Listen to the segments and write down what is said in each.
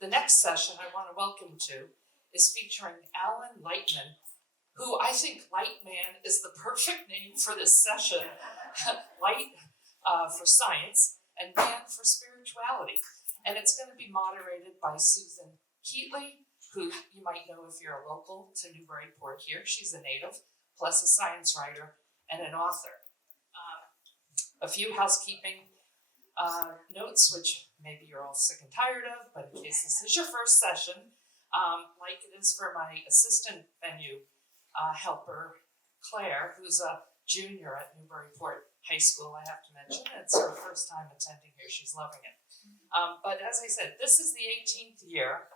The next session I want to welcome to is featuring Alan Lightman, who I think Lightman is the perfect name for this session. Light for science and man for spirituality. And it's going to be moderated by Susan Keatley, who you might know if you're a local to Newburyport here. She's a native, plus a science writer and an author. A few housekeeping notes, which maybe you're all sick and tired of, but in case this is your first session, like it is for my assistant venue helper, Claire, who's a junior at Newburyport High School, I have to mention. It's her first time attending here. She's loving it. But as I said, this is the 18th year.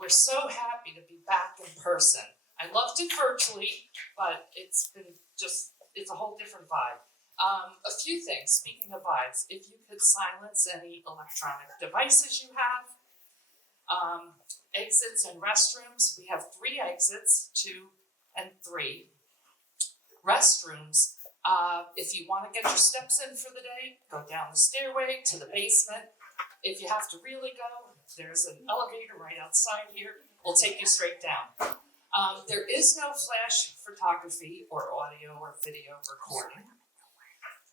We're so happy to be back in person. I loved it virtually, but it's a whole different vibe. A few things, speaking of vibes, if you could silence any electronic devices you have. Exits and restrooms, we have 3 exits, 2 and 3. Restrooms, if you want to get your steps in for the day, go down the stairway to the basement. If you have to really go, there's an elevator right outside here. We'll take you straight down. There is no flash photography or audio or video recording.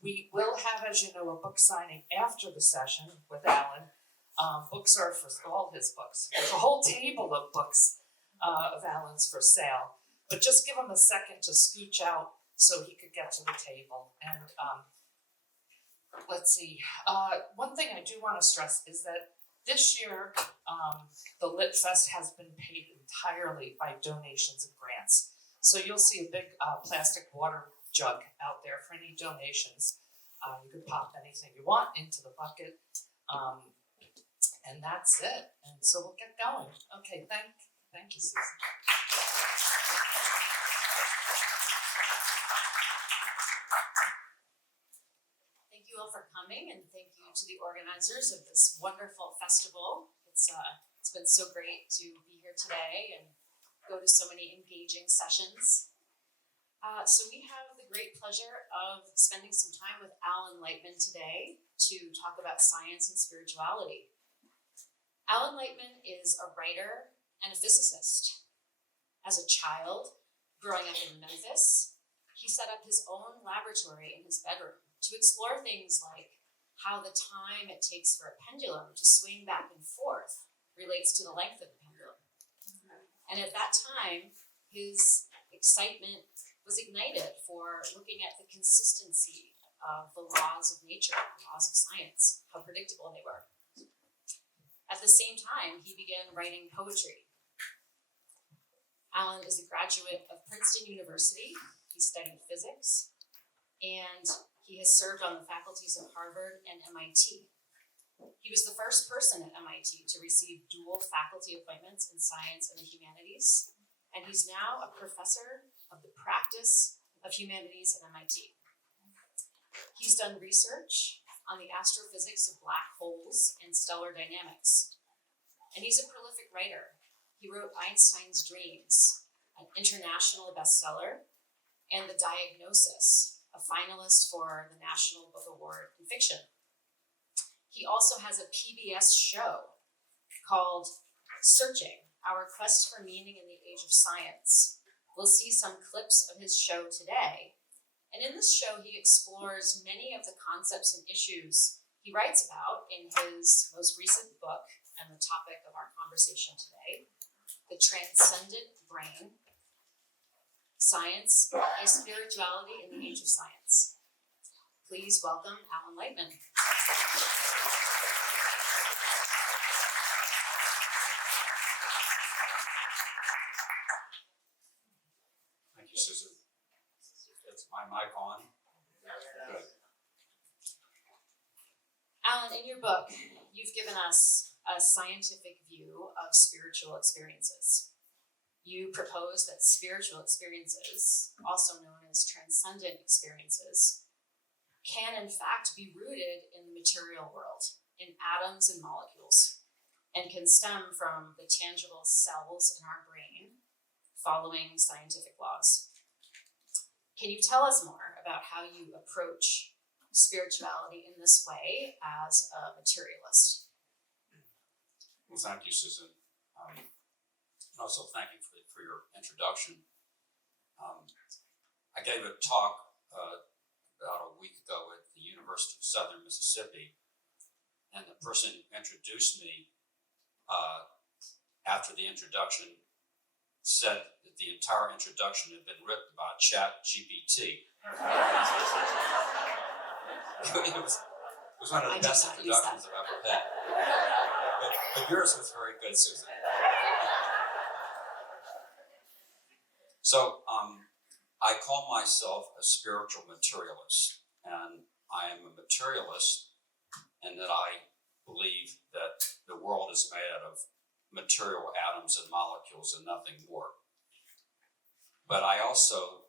We will have, as you know, a book signing after the session with Alan. Books are for all his books. There's a whole table of books of Alan's for sale. But just give him a second to scooch out so he could get to the table. And let's see. One thing I do want to stress is that this year, the Lit Fest has been paid entirely by donations and grants. So you'll see a big plastic water jug out there for any donations. You can pop anything you want into the bucket. And that's it. And so we'll get going. Okay, thank you, Susan. Thank you all for coming, and thank you to the organizers of this wonderful festival. It's been so great to be here today and go to so many engaging sessions. So we have the great pleasure of spending some time with Alan Lightman today to talk about science and spirituality. Alan Lightman is a writer and a physicist. As a child, growing up in Memphis, he set up his own laboratory in his bedroom to explore things like how the time it takes for a pendulum to swing back and forth relates to the length of the pendulum. And at that time, his excitement was ignited for looking at the consistency of the laws of nature, the laws of science, how predictable they were. At the same time, he began writing poetry. Alan is a graduate of Princeton University. He studied physics, and he has served on the faculties of Harvard and MIT. He was the first person at MIT to receive dual faculty appointments in science and the humanities, and he's now a professor of the practice of humanities at MIT. He's done research on the astrophysics of black holes and stellar dynamics, and he's a prolific writer. He wrote Einstein's Dreams, an international bestseller, and The Diagnosis, a finalist for the National Book Award in Fiction. He also has a PBS show called Searching, Our Quest for Meaning in the Age of Science. We'll see some clips of his show today. And in this show, he explores many of the concepts and issues he writes about in his most recent book and the topic of our conversation today, The Transcendent Brain, Science and Spirituality in the Age of Science. Please welcome Alan Lightman. Thank you, Susan. Is my mic on? Good. Alan, in your book, you've given us a scientific view of spiritual experiences. You propose that spiritual experiences, also known as transcendent experiences, can in fact be rooted in the material world, in atoms and molecules, and can stem from the tangible cells in our brain, following scientific laws. Can you tell us more about how you approach spirituality in this way as a materialist? Well, thank you, Susan. And also thank you for your introduction. I gave a talk about a week ago at the University of Southern Mississippi, and the person who introduced me after the introduction said that the entire introduction had been written by ChatGPT. It was one of the best introductions I've ever had. But yours was very good, Susan. So I call myself a spiritual materialist, and I am a materialist in that I believe that the world is made out of material atoms and molecules and nothing more. But I also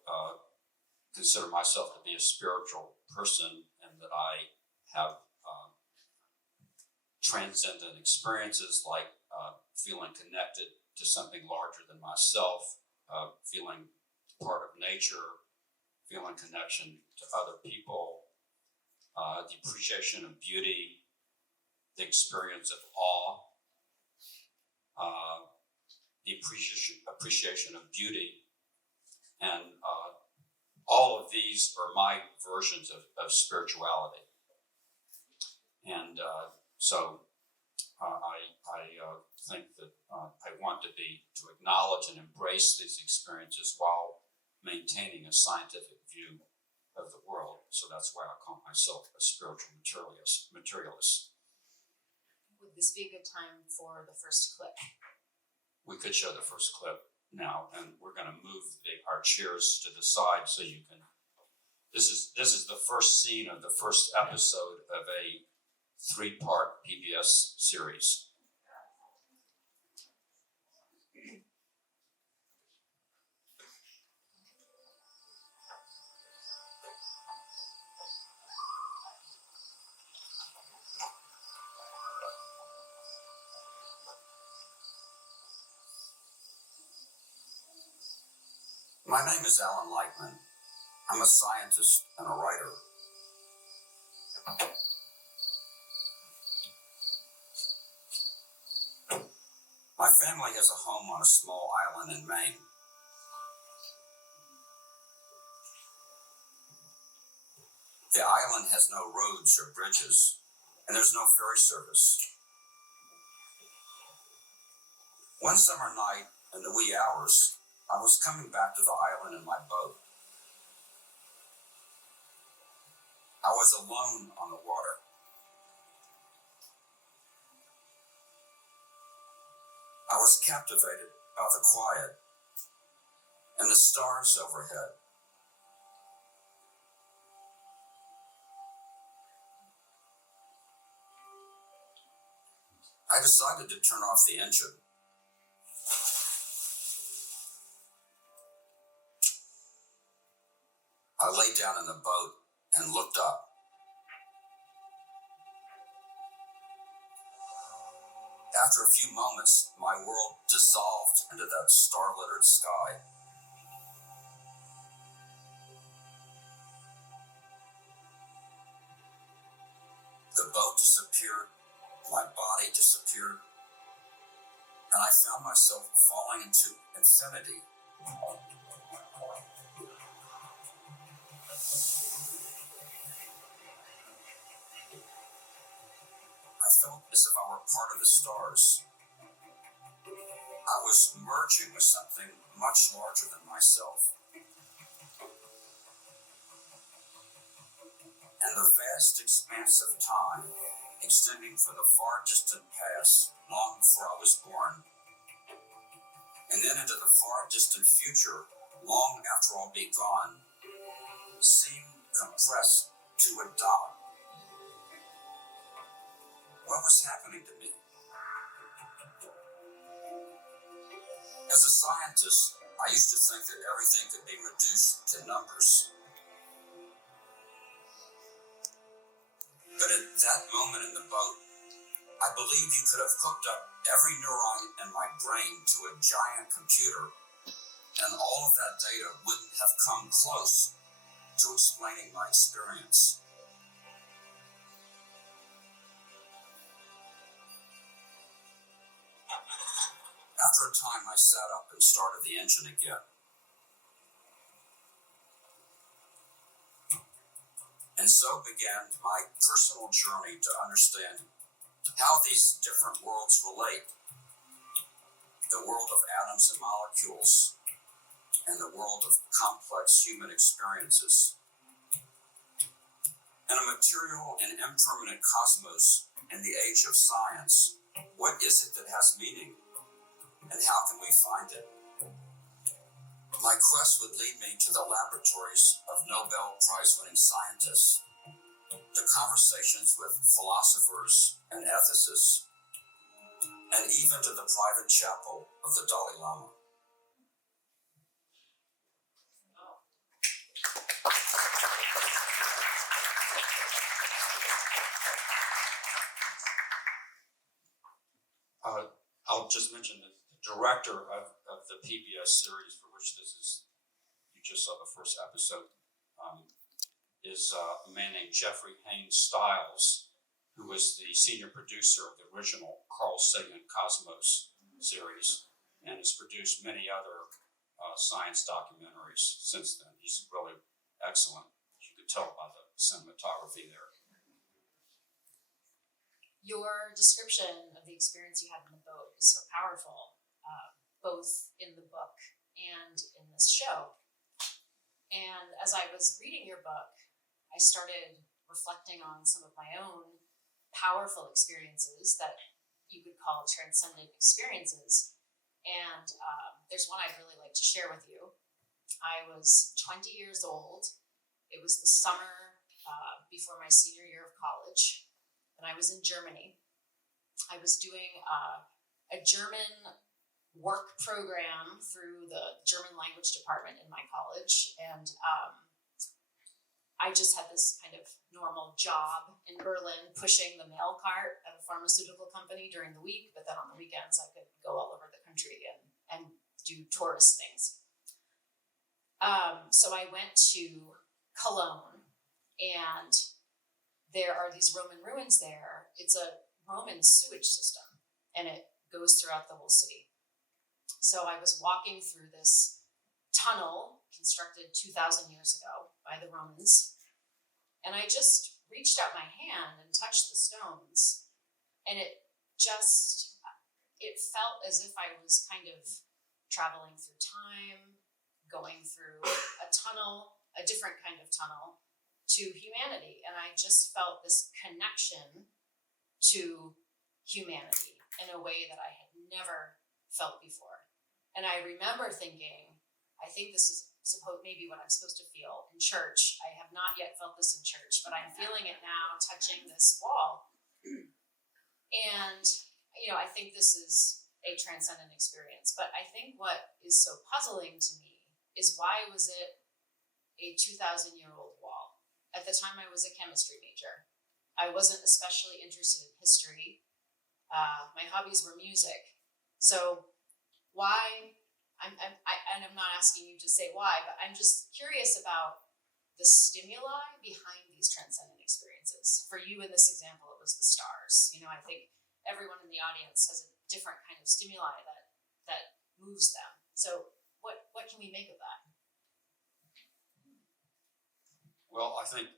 consider myself to be a spiritual person, and that I have transcendent experiences like feeling connected to something larger than myself, feeling part of nature, feeling connection to other people, the appreciation of beauty, the experience of awe, the appreciation of beauty, and all of these are my versions of spirituality. And so I think that I want to acknowledge and embrace these experiences while maintaining a scientific view of the world. So that's why I call myself a spiritual materialist. Would this be a good time for the first clip? We could show the first clip now, and we're going to move our chairs to the side so you can. This is the first scene of the first episode of a 3-part PBS series. My name is Alan Lightman. I'm a scientist and a writer. My family has a home on a small island in Maine. The island has no roads or bridges, and there's no ferry service. One summer night, in the wee hours, I was coming back to the island in my boat. I was alone on the water. I was captivated by the quiet and the stars overhead. I decided to turn off the engine. I lay down in the boat and looked up. After a few moments, my world dissolved into that star-littered sky. The boat disappeared, my body disappeared, and I found myself falling into infinity. I felt as if I were part of the stars. I was merging with something much larger than myself. And the vast expanse of time, extending for the far distant past, long before I was born, and then into the far distant future, long after I'll be gone, seemed compressed to a dot. What was happening to me? As a scientist, I used to think that everything could be reduced to numbers. But at that moment in the boat, I believe you could have hooked up every neuron in my brain to a giant computer, and all of that data wouldn't have come close to explaining my experience. time, I sat up and started the engine again. And so began my personal journey to understand how these different worlds relate. The world of atoms and molecules, and the world of complex human experiences. In a material and impermanent cosmos in the age of science, what is it that has meaning, and how can we find it? My quest would lead me to the laboratories of Nobel Prize-winning scientists, to conversations with philosophers and ethicists, and even to the private chapel of the Dalai Lama. I'll just mention that the director of the PBS series, for which this is, you just saw the first episode, is a man named Jeffrey Haynes Stiles, who was the senior producer of the original Carl Sagan Cosmos series, and has produced many other science documentaries since then. He's really excellent, as you could tell by the cinematography there. Your description of the experience you had in the boat is so powerful, both in the book and in this show. And as I was reading your book, I started reflecting on some of my own powerful experiences that you could call transcendent experiences. And there's one I'd really like to share with you. I was 20 years old. It was the summer before my senior year of college. And I was in Germany. I was doing a German work program through the German language department in my college. And I just had this kind of normal job in Berlin, pushing the mail cart at a pharmaceutical company during the week. But then on the weekends, I could go all over the country and do tourist things. So I went to Cologne, and there are these Roman ruins there. It's a Roman sewage system, and it goes throughout the whole city. So I was walking through this tunnel constructed 2,000 years ago by the Romans, and I just reached out my hand and touched the stones, and it felt as if I was kind of traveling through time, going through a tunnel, a different kind of tunnel, to humanity. And I just felt this connection to humanity in a way that I had never felt before. And I remember thinking, I think this is maybe what I'm supposed to feel in church. I have not yet felt this in church, but I'm feeling it now, touching this wall. And, I think this is a transcendent experience. But I think what is so puzzling to me is, why was it a 2,000-year-old wall? At the time, I was a chemistry major. I wasn't especially interested in history. My hobbies were music. So why, and I'm not asking you to say why, but I'm just curious about the stimuli behind these transcendent experiences. For you in this example, it was the stars. I think everyone in the audience has a different kind of stimuli that moves them. So what can we make of that? Well, I think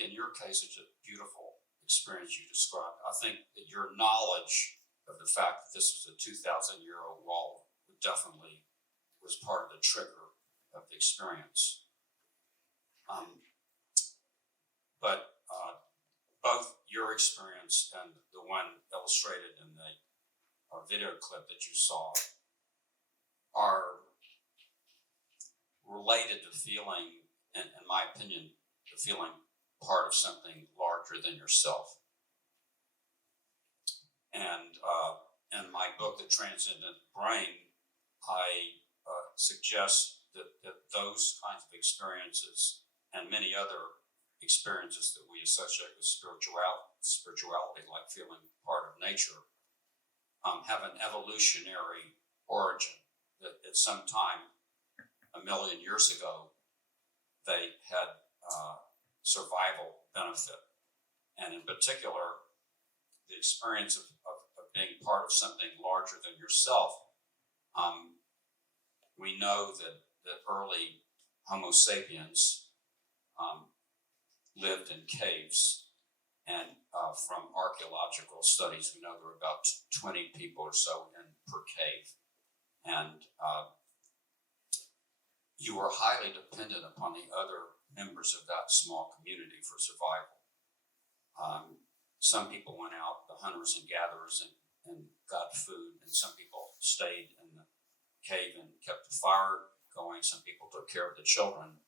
in your case, it's a beautiful experience you described. I think that your knowledge of the fact that this was a 2,000-year-old wall definitely was part of the trigger of the experience. But both your experience and the one illustrated in the video clip that you saw are related to feeling, in my opinion, the feeling part of something larger than yourself. And in my book, The Transcendent Brain, I suggest that those kinds of experiences and many other experiences that we associate with spirituality, like feeling part of nature, have an evolutionary origin. That at some time, 1 million years ago, they had survival benefit. And in particular, the experience of being part of something larger than yourself We know that early Homo sapiens lived in caves, and from archaeological studies, we know there were about 20 people or so per cave, and you were highly dependent upon the other members of that small community for survival. Some people went out, the hunters and gatherers, and got food, and some people stayed in the cave and kept the fire going. Some people took care of the children.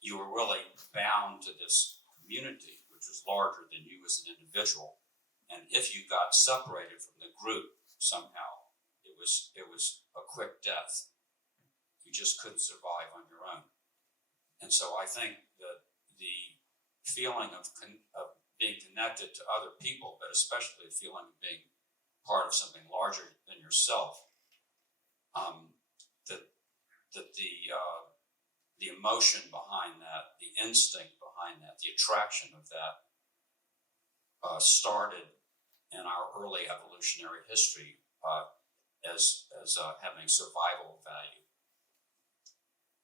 You were really bound to this community, which was larger than you as an individual. And if you got separated from the group somehow, it was a quick death. You just couldn't survive on your own. And so I think that the feeling of being connected to other people, but especially the feeling of being part of something larger than yourself, that the emotion behind that, the instinct behind that, the attraction of that started in our early evolutionary history as having survival value.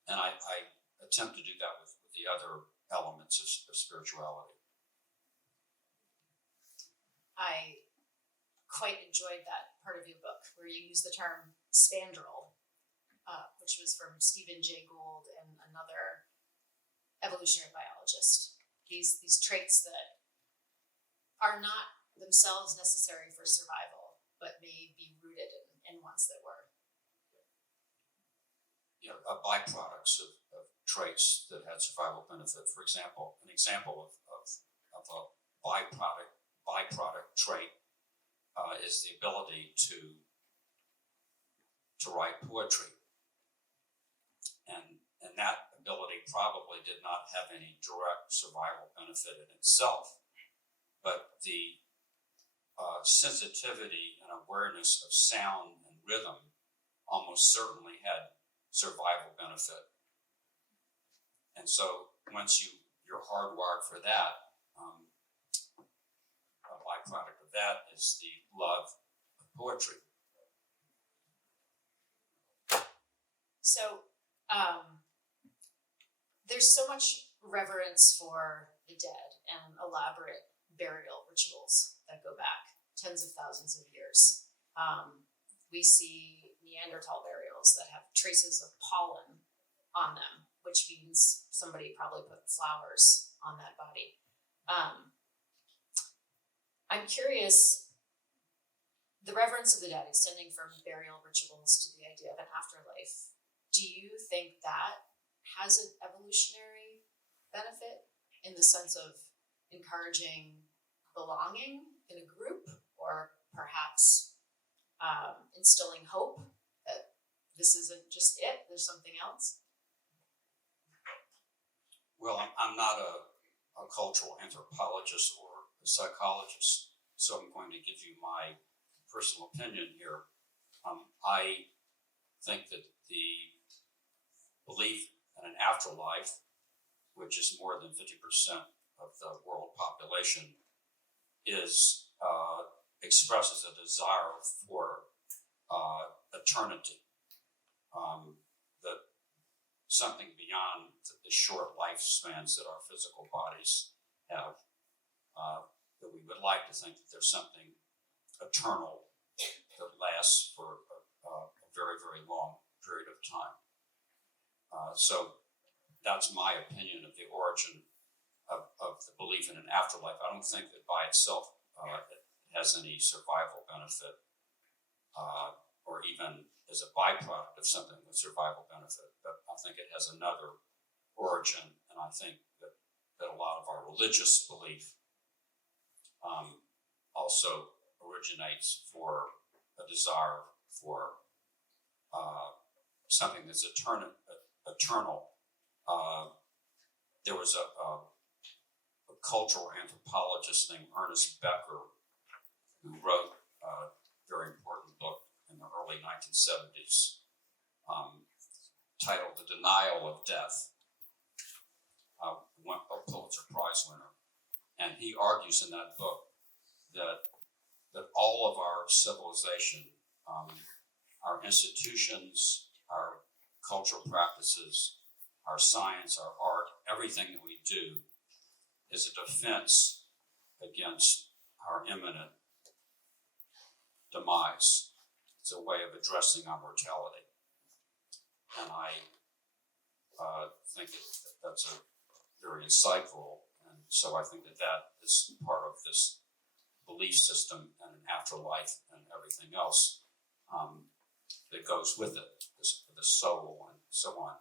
And I attempt to do that with the other elements of spirituality. I quite enjoyed that part of your book where you use the term spandrel, which was from Stephen Jay Gould and another evolutionary biologist. These traits that are not themselves necessary for survival, but may be rooted in ones that were. Byproducts of traits that had survival benefit. For example, an example of a byproduct trait is the ability to write poetry. And that ability probably did not have any direct survival benefit in itself, but the sensitivity and awareness of sound and rhythm almost certainly had survival benefit. And so once you're hardwired for that, a byproduct of that is the love of poetry. So there's so much reverence for the dead and elaborate burial rituals that go back tens of thousands of years. We see Neanderthal burials that have traces of pollen on them, which means somebody probably put flowers on that body. I'm curious, the reverence of the dead extending from burial rituals to the idea of an afterlife, do you think that has an evolutionary benefit in the sense of encouraging belonging in a group, or perhaps instilling hope that this isn't just it, there's something else? Well, I'm not a cultural anthropologist or a psychologist, so I'm going to give you my personal opinion here. I think that the belief in an afterlife, which is more than 50% of the world population, expresses a desire for eternity, that something beyond the short lifespans that our physical bodies have, that we would like to think that there's something eternal that lasts for a very, very long period of time. So that's my opinion of the origin of the belief in an afterlife. I don't think that by itself it has any survival benefit, or even as a byproduct of something with survival benefit. But I think it has another origin, and I think that a lot of our religious belief also originates for a desire for something that's eternal. There was a cultural anthropologist named Ernest Becker who wrote a very important book in the early 1970s titled The Denial of Death, a Pulitzer Prize winner. And he argues in that book that all of our civilization our institutions, our cultural practices, our science, our art, everything that we do is a defense against our imminent demise. It's a way of addressing our mortality. And I think that's a very insightful, and so I think that is part of this belief system and an afterlife and everything else that goes with it, the soul and so on.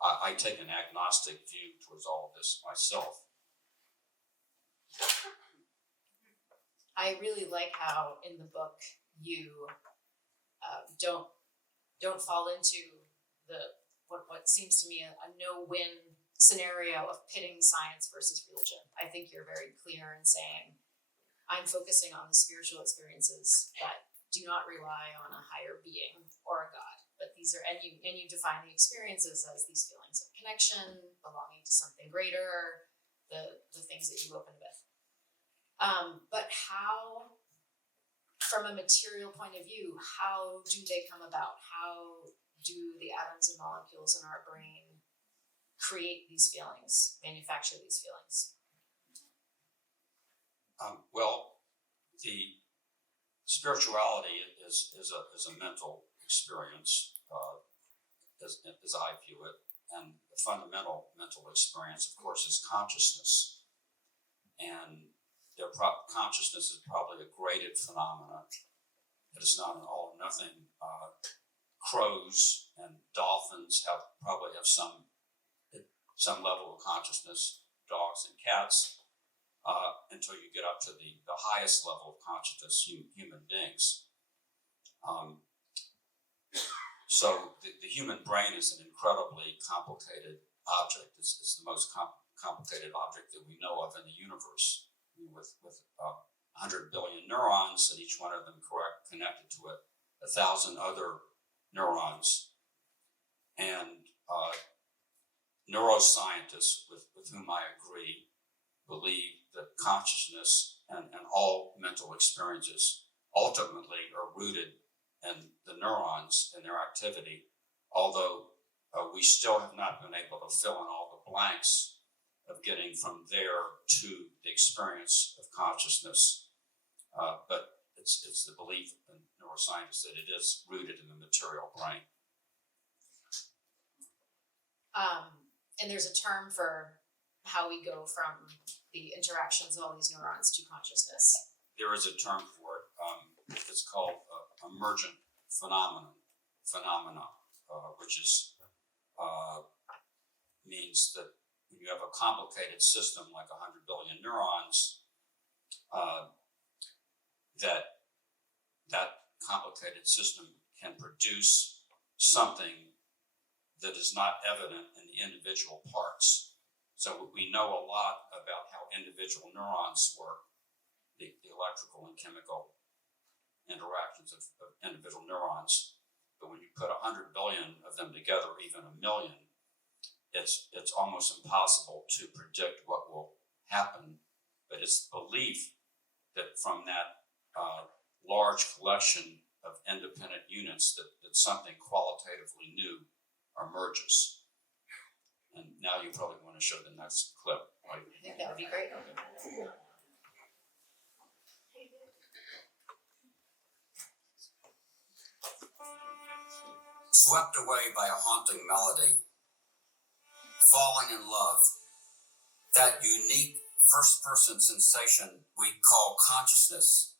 I take an agnostic view towards all of this myself. I really like how in the book you don't fall into what seems to me a no-win scenario of pitting science versus religion. I think you're very clear in saying, I'm focusing on the spiritual experiences that do not rely on a higher being or a God, but these are, and you define the experiences as these feelings of connection, belonging to something greater, the things that you open with. But how, from a material point of view, how do they come about? How do the atoms and molecules in our brain create these feelings, manufacture these feelings? Well, the spirituality is a mental experience, as I view it, and the fundamental mental experience, of course, is consciousness. And consciousness is probably a graded phenomenon. It is not an all or nothing. Crows and dolphins probably have some level of consciousness. Dogs and cats, until you get up to the highest level of consciousness, human beings. So the human brain is an incredibly complicated object. It's the most complicated object that we know of in the universe, with 100 billion neurons, and each one of them connected to 1,000 other neurons. And neuroscientists with whom I agree believe that consciousness and all mental experiences ultimately are rooted in the neurons and their activity, although we still have not been able to fill in all the blanks of getting from there to the experience of consciousness. But it's the belief in neuroscientists that it is rooted in the material brain. And there's a term for how we go from the interactions of all these neurons to consciousness. There is a term for it. It's called emergent phenomena, which is means that when you have a complicated system like 100 billion neurons, that complicated system can produce something that is not evident in the individual parts. So we know a lot about how individual neurons work, the electrical and chemical interactions of individual neurons. But when you put 100 billion of them together, even 1 million, it's almost impossible to predict what will happen. But it's the belief that from that large collection of independent units that something qualitatively new emerges. And now you probably want to show the next clip, right? I think that would be great. Swept away by a haunting melody, falling in love, that unique first-person sensation we call consciousness.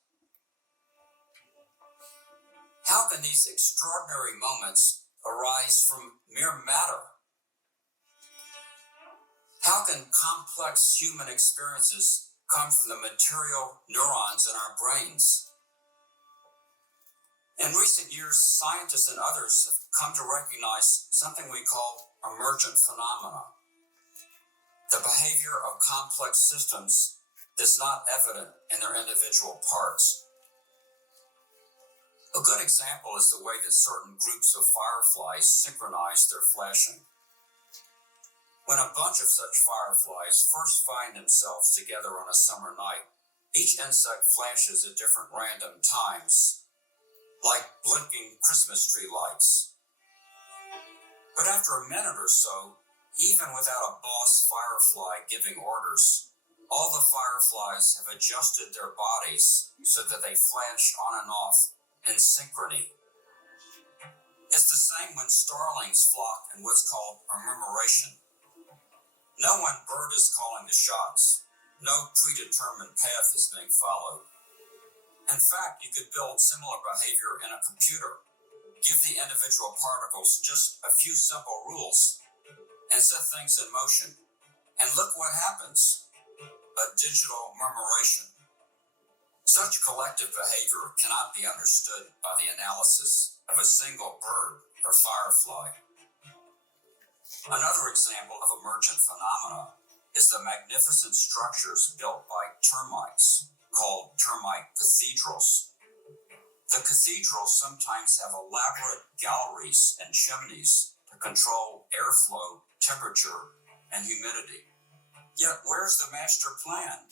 How can these extraordinary moments arise from mere matter? How can complex human experiences come from the material neurons in our brains? In recent years, scientists and others have come to recognize something we call emergent phenomena. The behavior of complex systems is not evident in their individual parts. A good example is the way that certain groups of fireflies synchronize their flashing. When a bunch of such fireflies first find themselves together on a summer night, each insect flashes at different random times. like blinking Christmas tree lights. But after a minute or so, even without a boss firefly giving orders, all the fireflies have adjusted their bodies so that they flash on and off in synchrony. It's the same when starlings flock in what's called a murmuration. No one bird is calling the shots. No predetermined path is being followed. In fact, you could build similar behavior in a computer. Give the individual particles just a few simple rules and set things in motion. And look what happens. A digital murmuration. Such collective behavior cannot be understood by the analysis of a single bird or firefly. Another example of emergent phenomena is the magnificent structures built by termites, called termite cathedrals. The cathedrals sometimes have elaborate galleries and chimneys to control airflow, temperature, and humidity. Yet where's the master plan?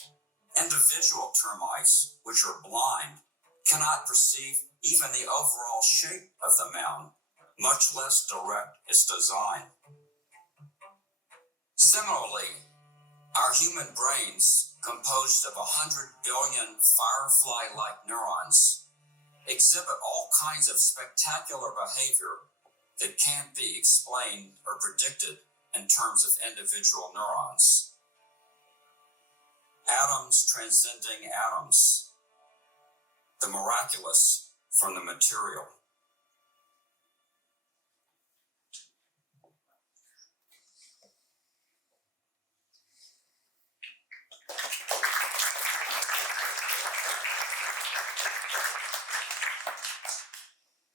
Individual termites, which are blind, cannot perceive even the overall shape of the mound, much less direct its design. Similarly, our human brains, composed of 100 billion firefly-like neurons, exhibit all kinds of spectacular behavior that can't be explained or predicted in terms of individual neurons. Atoms transcending atoms, the miraculous from the material.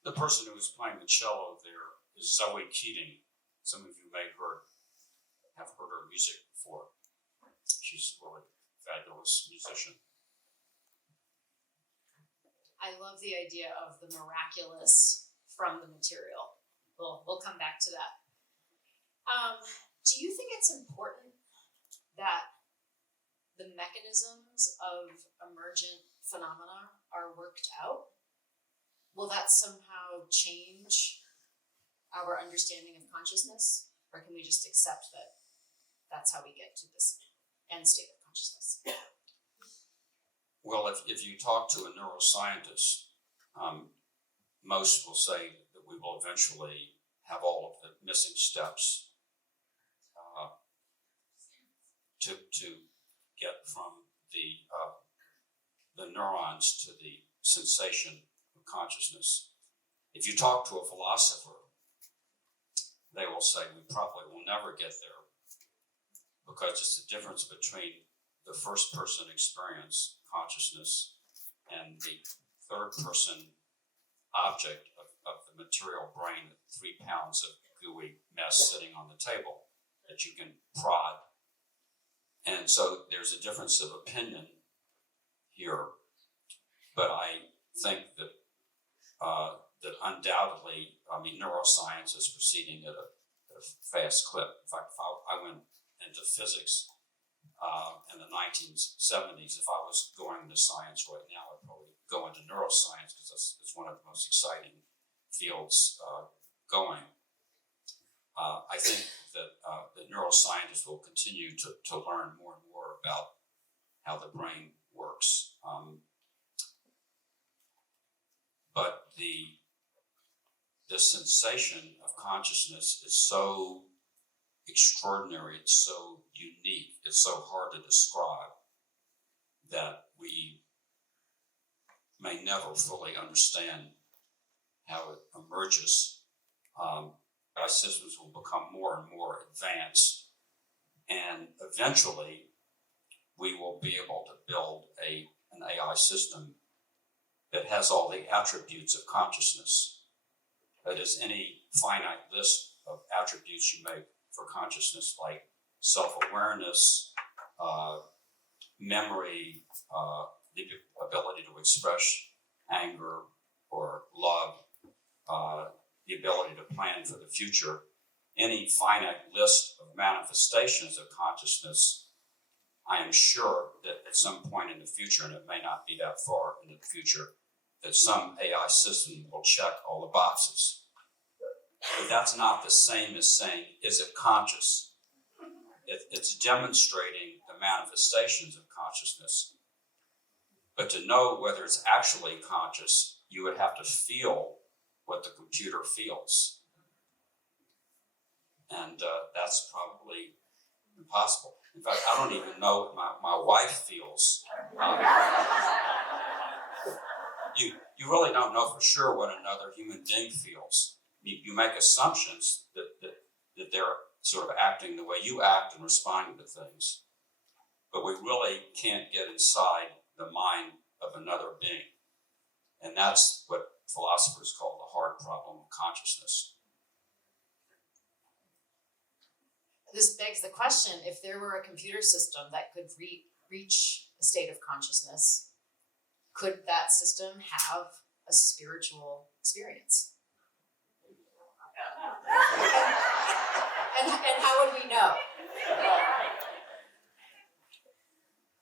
The person who was playing the cello there is Zoe Keating. Some of you may have heard her music before. She's really fabulous musician. I love the idea of the miraculous from the material. We'll come back to that. Do you think it's important that the mechanisms of emergent phenomena are worked out? Will that somehow change our understanding of consciousness? Or can we just accept that that's how we get to this end state of consciousness? Well, if you talk to a neuroscientist, most will say that we will eventually have all of the missing steps to get from the neurons to the sensation of consciousness. If you talk to a philosopher, they will say we probably will never get there because it's the difference between the first person experience, consciousness, and the third person object of the material brain, 3 pounds of gooey mess sitting on the table that you can prod. And so there's a difference of opinion here, but I think that that undoubtedly, neuroscience is proceeding at a fast clip. In fact, if I went into physics in the 1970s, if I was going into science right now, I'd probably go into neuroscience because it's one of the most exciting fields going. I think that neuroscientists will continue to learn more and more about how the brain works. But the sensation of consciousness is so extraordinary, it's so unique, it's so hard to describe that we may never fully understand how it emerges. Our systems will become more and more advanced, and eventually we will be able to build an AI system that has all the attributes of consciousness. That is, any finite list of attributes you make for consciousness, like self-awareness, memory, the ability to express anger or love, the ability to plan for the future. Any finite list of manifestations of consciousness, I am sure that at some point in the future, and it may not be that far in the future, that some AI system will check all the boxes. But that's not the same as saying, is it conscious? It's demonstrating the manifestations of consciousness. But to know whether it's actually conscious, you would have to feel what the computer feels. And that's probably impossible. In fact, I don't even know what my wife feels. You really don't know for sure what another human being feels. You make assumptions that they're sort of acting the way you act and responding to things. But we really can't get inside the mind of another being. And that's what philosophers call the hard problem of consciousness. This begs the question, if there were a computer system that could reach a state of consciousness, could that system have a spiritual experience? and how would we know?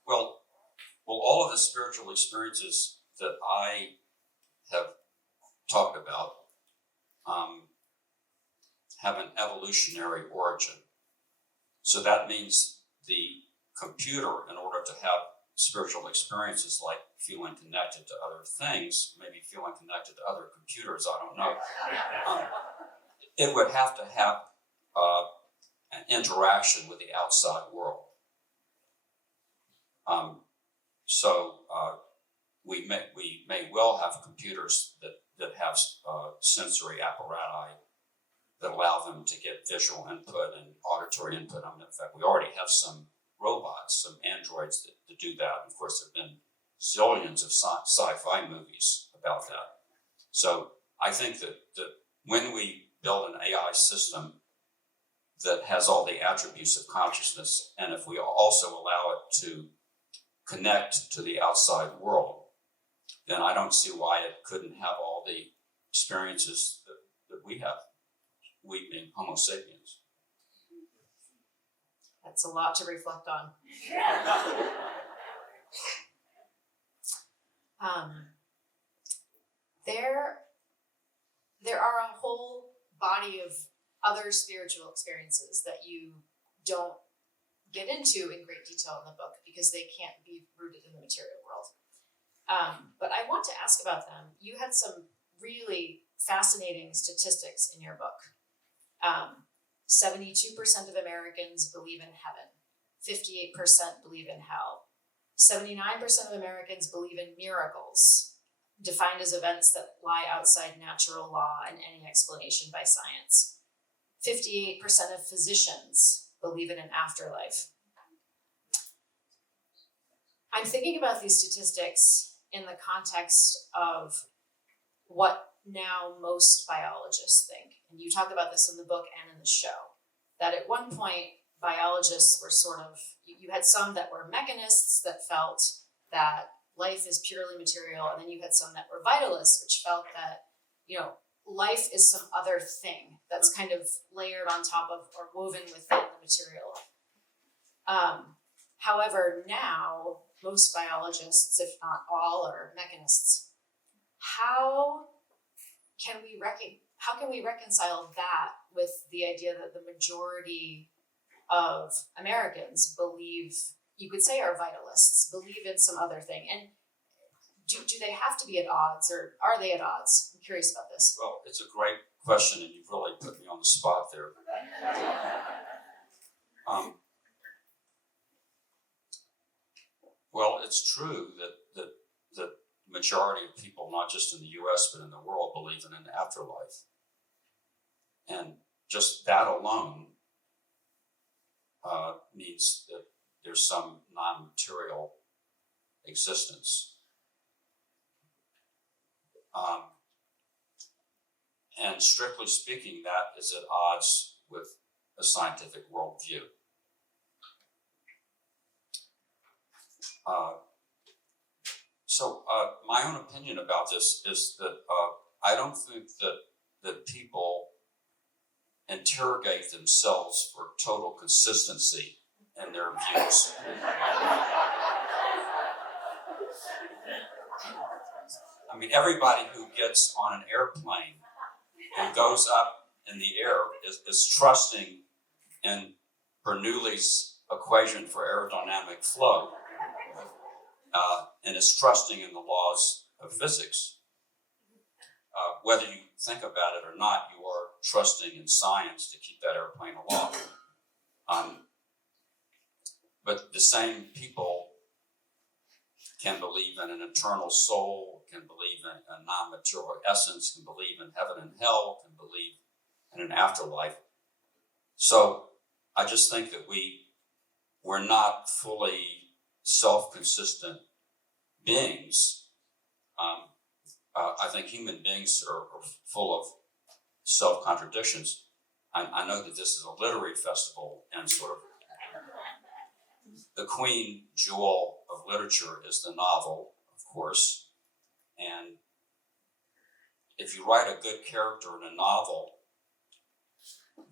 Well, all of the spiritual experiences that I have talked about have an evolutionary origin. So that means the computer, in order to have spiritual experiences like feeling connected to other things, maybe feeling connected to other computers, I don't know, it would have to have an interaction with the outside world. So we may well have computers that have sensory apparati that allow them to get visual input and auditory input. In fact, we already have some robots, some androids that do that. Of course, there have been zillions of sci-fi movies about that. So I think that when we build an AI system that has all the attributes of consciousness, and if we also allow it to connect to the outside world, then I don't see why it couldn't have all the experiences that we have, we being Homo sapiens. That's a lot to reflect on. There are a whole body of other spiritual experiences that you don't get into in great detail in the book because they can't be rooted in the material world. But I want to ask about them. You had some really fascinating statistics in your book. 72% of Americans believe in heaven. 58% believe in hell. 79% of Americans believe in miracles, defined as events that lie outside natural law and any explanation by science. 58% of physicians believe in an afterlife. I'm thinking about these statistics in the context of what now most biologists think. And you talk about this in the book and in the show, that at one point, biologists were sort of, you had some that were mechanists that felt that life is purely material, and then you had some that were vitalists, which felt that, life is some other thing that's kind of layered on top of or woven within the material. However, now, most biologists, if not all, are mechanists. How can we reconcile that with the idea that the majority of Americans believe, you could say are vitalists, believe in some other thing? And do they have to be at odds, or are they at odds? I'm curious about this. Well, it's a great question, and you've really put me on the spot there. Well, it's true that the majority of people, not just in the U.S., but in the world, believe in an afterlife. And just that alone means that there's some non-material existence. And strictly speaking, that is at odds with a scientific worldview. So my own opinion about this is that I don't think that people interrogate themselves for total consistency in their views. I mean, everybody who gets on an airplane and goes up in the air is trusting in Bernoulli's equation for aerodynamic flow, and is trusting in the laws of physics. Whether you think about it or not, you are trusting in science to keep that airplane aloft. But the same people can believe in an eternal soul, can believe in a non-material essence, can believe in heaven and hell, can believe in an afterlife. So I just think that we're not fully self-consistent beings. I think human beings are full of self-contradictions. I know that this is a literary festival, and sort of the queen jewel of literature is the novel, of course. And if you write a good character in a novel,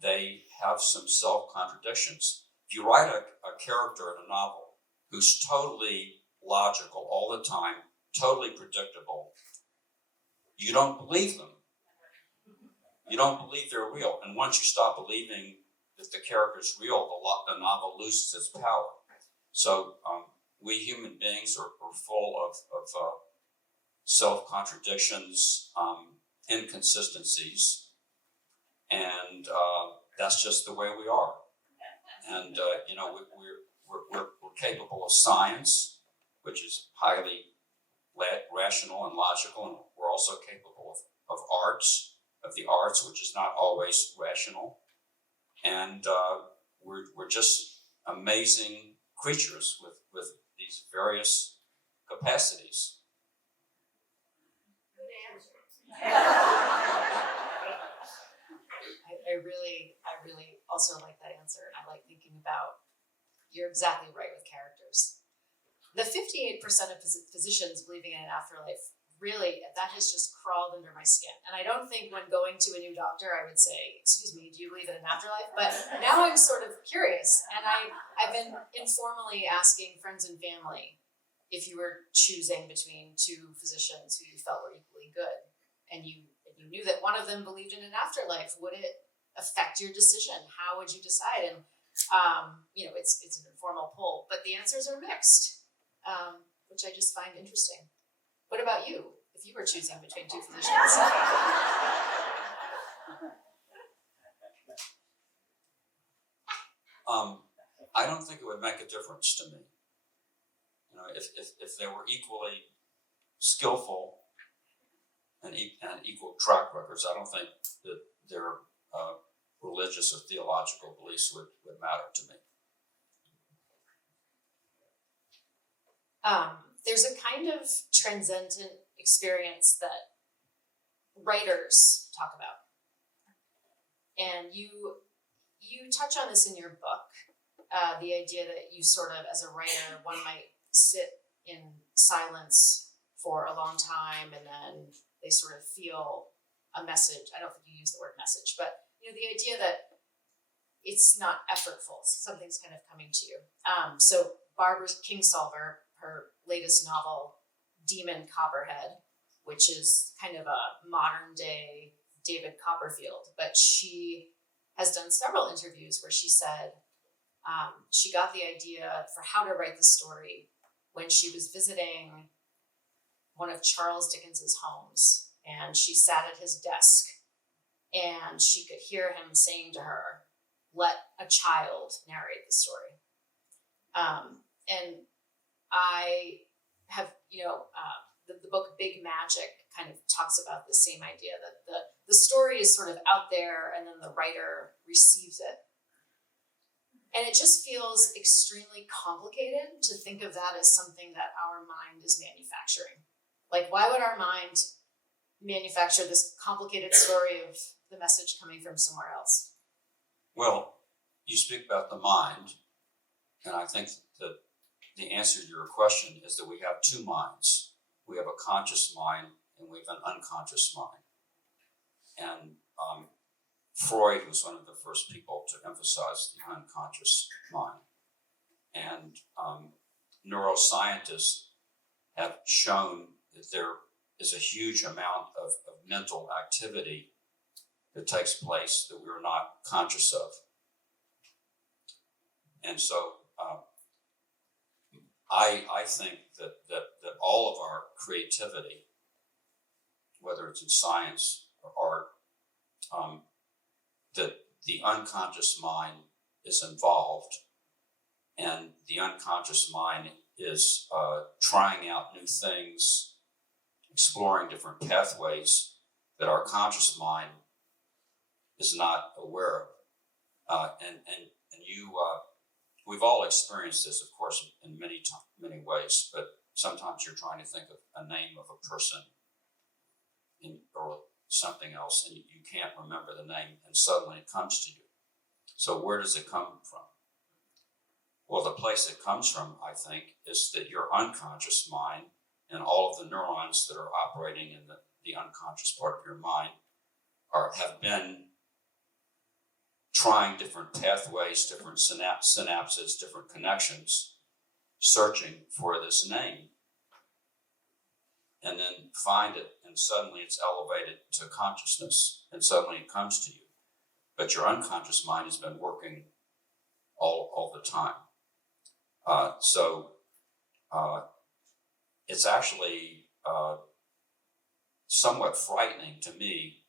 they have some self-contradictions. If you write a character in a novel who's totally logical all the time, totally predictable, you don't believe them. You don't believe they're real. And once you stop believing that the character's real, the novel loses its power. So we human beings are full of self-contradictions, inconsistencies, and that's just the way we are. And we're capable of science, which is highly rational and logical, and we're also capable of the arts, which is not always rational. And we're just amazing creatures with these various capacities. Good answer. I really also like that answer. I like thinking about, you're exactly right with characters. The 58% of physicians believing in an afterlife, really, that has just crawled under my skin. And I don't think when going to a new doctor, I would say, excuse me, do you believe in an afterlife? But now I'm sort of curious. And I've been informally asking friends and family, if you were choosing between two physicians who you felt were equally good, and you knew that one of them believed in an afterlife, would it affect your decision? How would you decide? And it's an informal poll, but the answers are mixed, which I just find interesting. What about you, if you were choosing between two physicians? I don't think it would make a difference to me. If they were equally skillful and equal track records, I don't think that their religious or theological beliefs would matter to me. There's a kind of transcendent experience that writers talk about. And you touch on this in your book, the idea that you sort of, as a writer, one might sit in silence for a long time and then they sort of feel a message. I don't think you use the word message, but the idea that it's not effortful, something's kind of coming to you. So Barbara Kingsolver, her latest novel, Demon Copperhead, which is kind of a modern day David Copperfield, but she has done several interviews where she said she got the idea for how to write the story when she was visiting one of Charles Dickens's homes, and she sat at his desk and she could hear him saying to her, "Let a child narrate the story." And I have, the book Big Magic kind of talks about the same idea, that the story is sort of out there and then the writer receives it. And it just feels extremely complicated to think of that as something that our mind is manufacturing. Like, why would our mind manufacture this complicated story of the message coming from somewhere else? Well, you speak about the mind, and I think that the answer to your question is that we have two minds. We have a conscious mind and we have an unconscious mind. And Freud was one of the first people to emphasize the unconscious mind. And neuroscientists have shown that there is a huge amount of mental activity that takes place that we're not conscious of. And so I think that all of our creativity, whether it's in science or art, that the unconscious mind is involved, and the unconscious mind is trying out new things, exploring different pathways that our conscious mind is not aware of. And you, we've all experienced this, of course, in many ways, but sometimes you're trying to think of a name of a person or something else, and you can't remember the name, and suddenly it comes to you. So where does it come from? Well, the place it comes from, I think, is that your unconscious mind and all of the neurons that are operating in the unconscious part of your mind have been trying different pathways, different synapses, different connections, searching for this name, and then find it, and suddenly it's elevated to consciousness, and suddenly it comes to you. But your unconscious mind has been working all the time. So it's actually somewhat frightening to me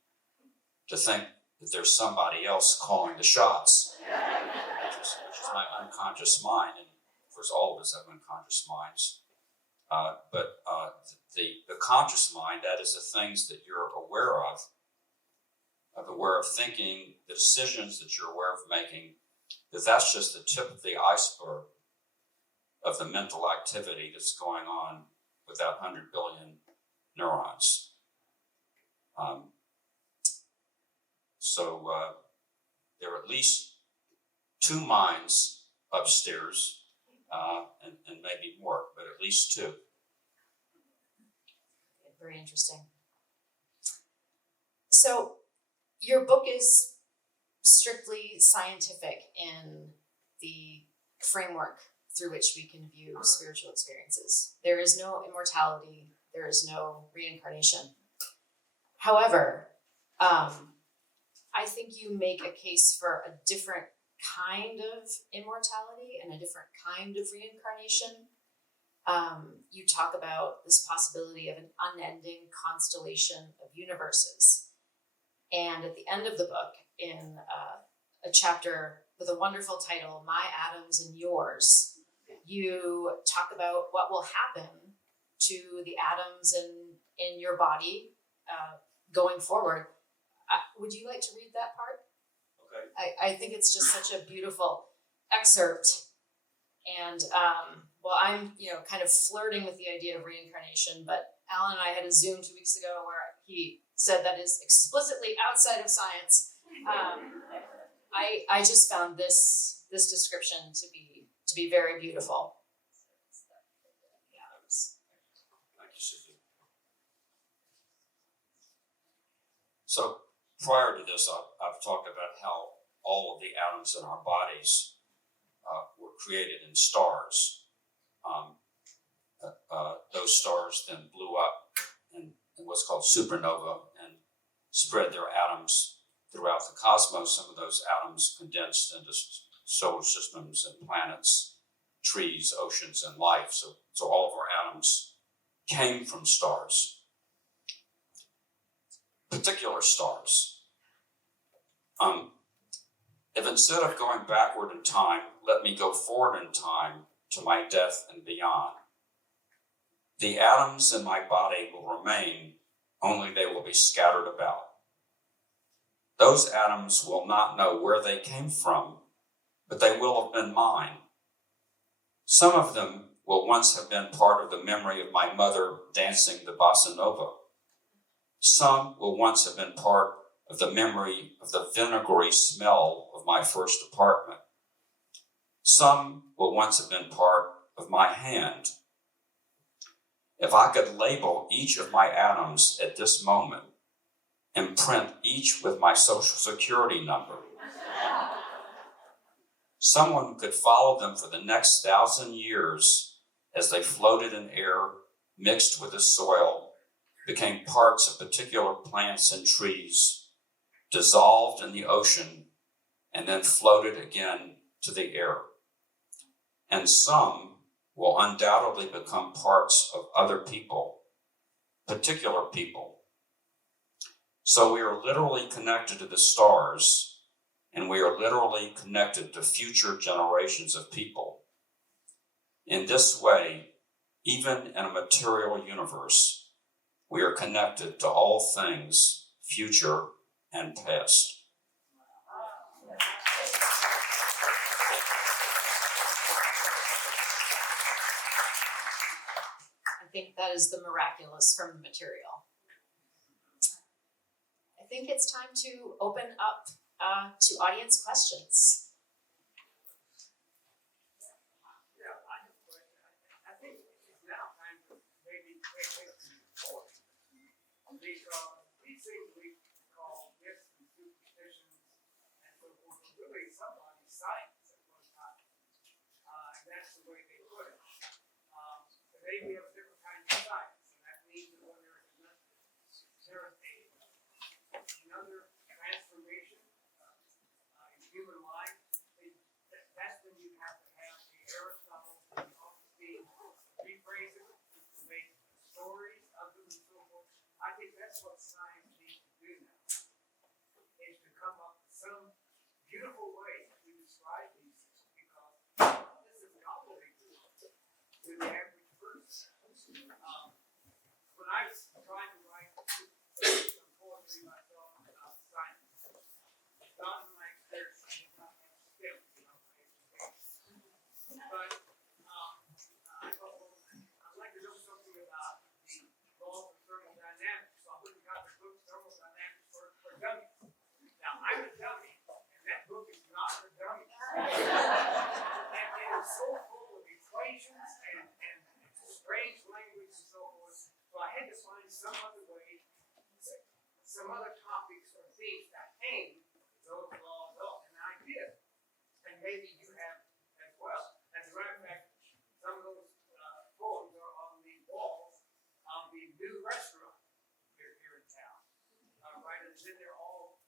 to think that there's somebody else calling the shots, which is my unconscious mind. And of course, all of us have unconscious minds. But the conscious mind, that is the things that you're aware of thinking, the decisions that you're aware of making, that's just the tip of the iceberg of the mental activity that's going on with that 100 billion neurons. So there are at least 2 minds upstairs, and maybe more, but at least 2. Very interesting. So your book is strictly scientific in the framework through which we can view spiritual experiences. There is no immortality. There is no reincarnation. However, I think you make a case for a different kind of immortality and a different kind of reincarnation. You talk about this possibility of an unending constellation of universes. And at the end of the book, in a chapter with a wonderful title, My Atoms and Yours, you talk about what will happen to the atoms in your body going forward. Would you like to read that part? Okay. I think it's just such a beautiful excerpt. And well, I'm kind of flirting with the idea of reincarnation, but Alan and I had a Zoom 2 weeks ago where he said that is explicitly outside of science. I just found this description to be very beautiful. Thank you, Susan. So prior to this, I've talked about how all of the atoms in our bodies were created in stars. Those stars then blew up in what's called supernova and spread their atoms throughout the cosmos. Some of those atoms condensed into solar systems and planets, trees, oceans, and life. So all of our atoms came from stars. Particular stars. If instead of going backward in time, let me go forward in time to my death and beyond, the atoms in my body will remain, only they will be scattered about. Those atoms will not know where they came from, but they will have been mine. Some of them will once have been part of the memory of my mother dancing the bossa nova. Some will once have been part of the memory of the vinegary smell of my first apartment. Some will once have been part of my hand. If I could label each of my atoms at this moment and print each with my social security number, someone could follow them for the next 1,000 years as they floated in air, mixed with the soil, became parts of particular plants and trees, dissolved in the ocean, and then floated again to the air. And some will undoubtedly become parts of other people, particular people. So we are literally connected to the stars, and we are literally connected to future generations of people. In this way, even in a material universe, we are connected to all things future and past. I think that is the miraculous from the material. I think it's time to open up to audience questions. Because these things we call myths and superstitions and so forth are really somebody's science at one time. And that's the way they put it. Today we have different kinds of science, and that means that when there is another transformation in human life, that's when you have to have the Aristotle and the Augustine rephrase it to make stories of them and so forth. I think that's what science needs to do now, is to come up with some beautiful way to describe these things, because this is not what we do to the average person. When I was trying to write some poetry myself about science, not in my experience, I did not have skills, my education. But I thought, well, I'd like to know something about the laws of thermodynamics. So I went and got the book Thermodynamics for Dummies. Now, I'm a dummy, and that book is not for dummies. And it is so full of equations and strange language and so forth. So I had to find some other way, some other topics or themes that hang those laws up. And I did. And maybe you have as well. As a matter of fact, some of those poems are on the walls of the new restaurant here in town. Right, and it's in there all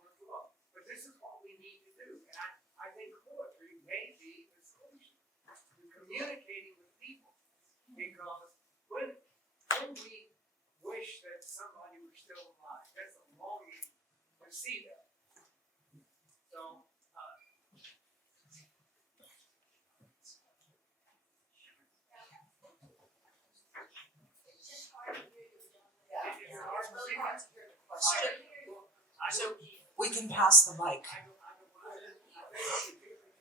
month long. But this is what we need to do. And I think poetry may be the solution to communicating with people. Because when we wish that somebody were still alive, that's a longing to see them. So, It's really hard to hear the question. So we can pass the mic.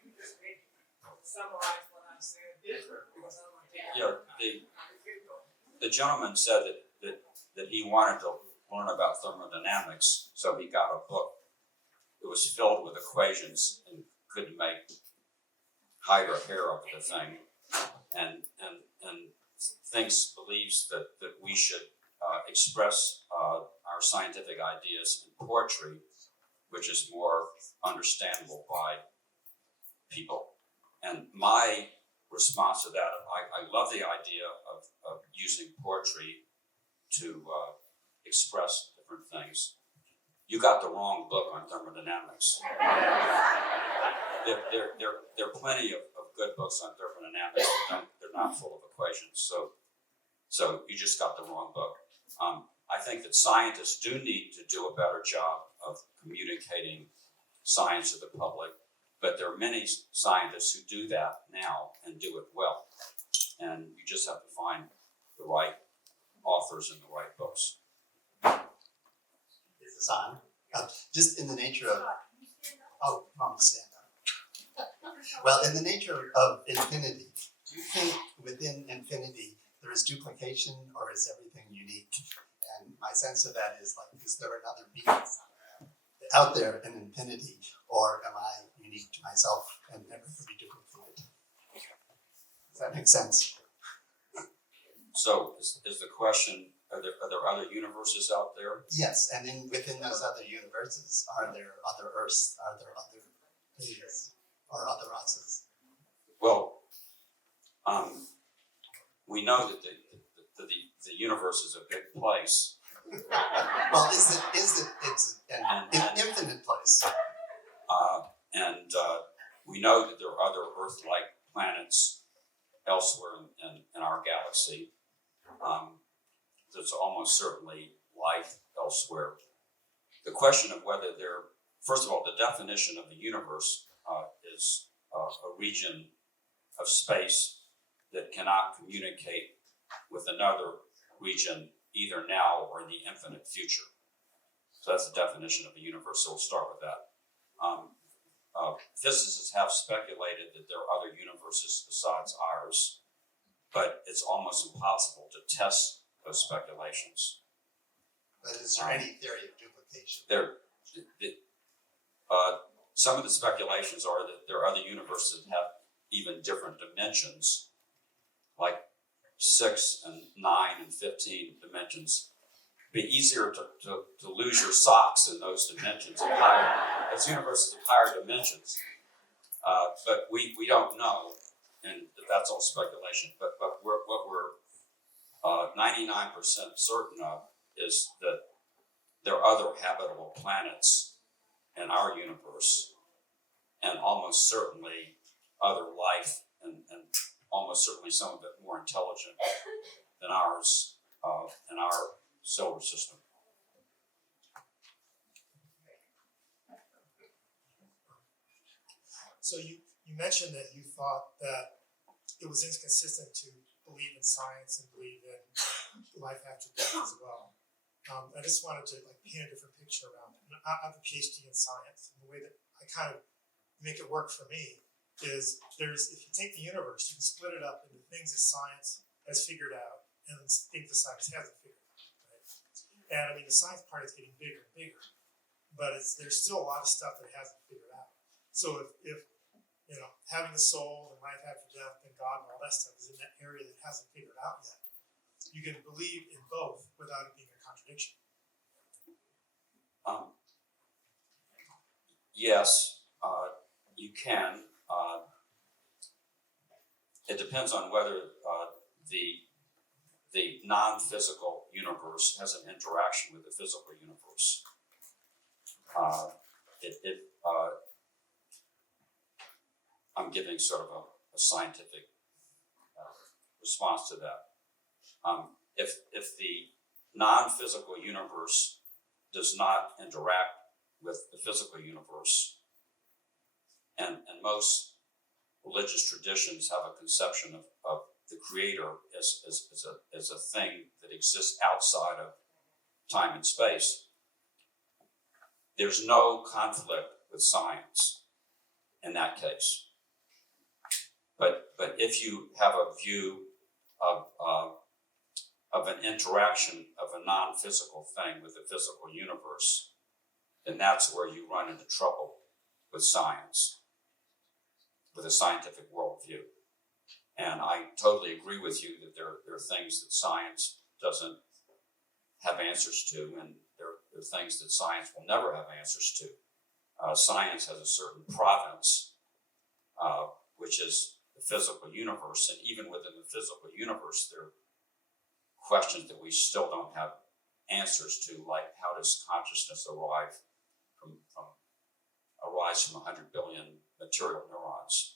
You just maybe summarize what I said. Because I don't want to take Yeah, the gentleman said that he wanted to learn about thermodynamics, so he got a book. It was filled with equations and couldn't make hide or hair of the thing, and believes that we should express our scientific ideas in poetry, which is more understandable by people. And my response to that, I love the idea of using poetry to express different things. You got the wrong book on thermodynamics. There are plenty of good books on thermodynamics, but they're not full of equations. So you just got the wrong book. I think that scientists do need to do a better job of communicating science to the public, but there are many scientists who do that now and do it well. And you just have to find the right authors and the right books. Is this on? Just in the nature of, oh, mom, stand up. Well, in the nature of infinity, do you think within infinity there is duplication, or is everything unique? And my sense of that is like, is there another being out there in infinity, or am I unique to myself and never to be duplicated? Does that make sense? So is the question, are there other universes out there? Yes, and within those other universes, are there other Earths? Are there other things or other uses? Well, we know that the the universe is a big place. Well, it's an infinite place. And we know that there are other Earth-like planets elsewhere in our galaxy. There's almost certainly life elsewhere. The question of whether first of all, the definition of the universe is a region of space that cannot communicate with another region either now or in the infinite future. So that's the definition of the universe, so we'll start with that. Physicists have speculated that there are other universes besides ours, but it's almost impossible to test those speculations. But is there any theory of duplication? Some of the speculations are that there are other universes that have even different dimensions, like 6 and 9 and 15 dimensions. It'd be easier to lose your socks in those dimensions, as universes of higher dimensions. But we don't know, and that's all speculation. But what we're 99% certain of is that there are other habitable planets in our universe, and almost certainly other life, and almost certainly some of it more intelligent than ours in our solar system. So you mentioned that you thought that it was inconsistent to believe in science and believe in life after death as well. I just wanted to paint a different picture around it. And I have a PhD in science, and the way that I kind of make it work for me is if you take the universe, you can split it up into things that science has figured out and things that science hasn't figured out. Right? And I mean, the science part is getting bigger and bigger, but there's still a lot of stuff that it hasn't figured out. So if having a soul and life after death and God and all that stuff is in that area that hasn't figured out yet, you can believe in both without it being a contradiction. Yes, you can. It depends on whether the non-physical universe has an interaction with the physical universe. I'm giving sort of a scientific response to that. If the non-physical universe does not interact with the physical universe, and most religious traditions have a conception of the creator as a thing that exists outside of time and space, there's no conflict with science in that case. But if you have a view of an interaction of a non-physical thing with the physical universe, then that's where you run into trouble with science, with a scientific worldview. And I totally agree with you that there are things that science doesn't have answers to, and there are things that science will never have answers to. Science has a certain province, which is the physical universe, and even within the physical universe, there are questions that we still don't have answers to, like how does consciousness arise from 100 billion material neurons.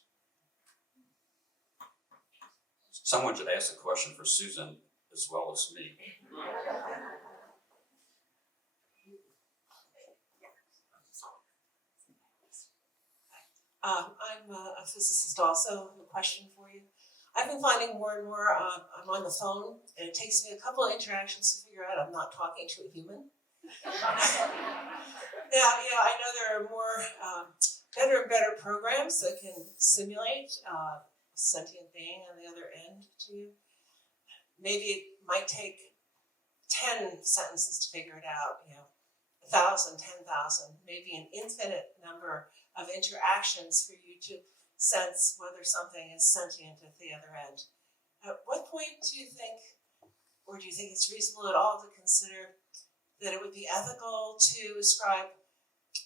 Someone should ask a question for Susan as well as me. I'm a physicist also. I have a question for you. I've been finding more and more, I'm on the phone, and it takes me a couple of interactions to figure out I'm not talking to a human. Now, I know there are more, better and better programs that can simulate a sentient being on the other end to you. Maybe it might take 10 sentences to figure it out, 1,000, 10,000, maybe an infinite number of interactions for you to sense whether something is sentient at the other end. At what point do you think it's reasonable at all to consider that it would be ethical to ascribe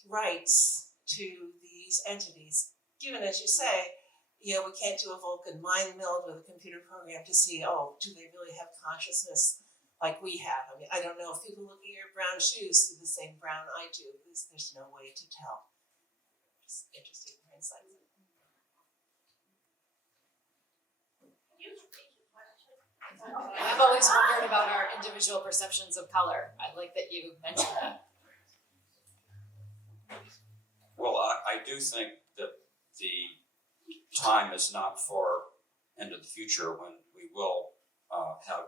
rights to these entities, given, as you say, we can't do a Vulcan mind meld with a computer program to see, do they really have consciousness like we have. I mean, I don't know if people looking at your brown shoes see the same brown I do, because there's no way to tell. Just interesting insight. I've always wondered about our individual perceptions of color. I like that you mentioned that. Well, I do think that the time is not far into the future when we will have